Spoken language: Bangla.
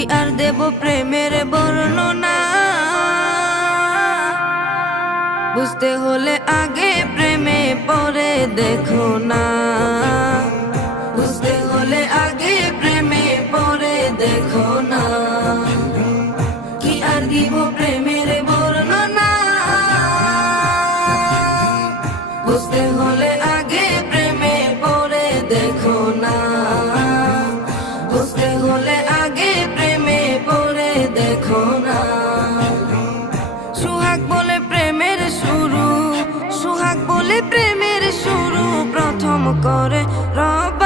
কি আর দেব প্রেমের বর্ণনা, বুঝতে হলে আগে প্রেমে পরে দেখো না, বুঝতে হলে আগে প্রেমে পরে দেখো না। কি আর দিব প্রেমের বর্ণনা, বুঝতে হলে আগে প্রেমে পরে দেখো না, বুঝতে হলে আগে প্রেমে পরে দেখো না। সুহাগ বলে প্রেমের শুরু, সুহাগ বলে প্রেমের শুরু প্রথম করে রব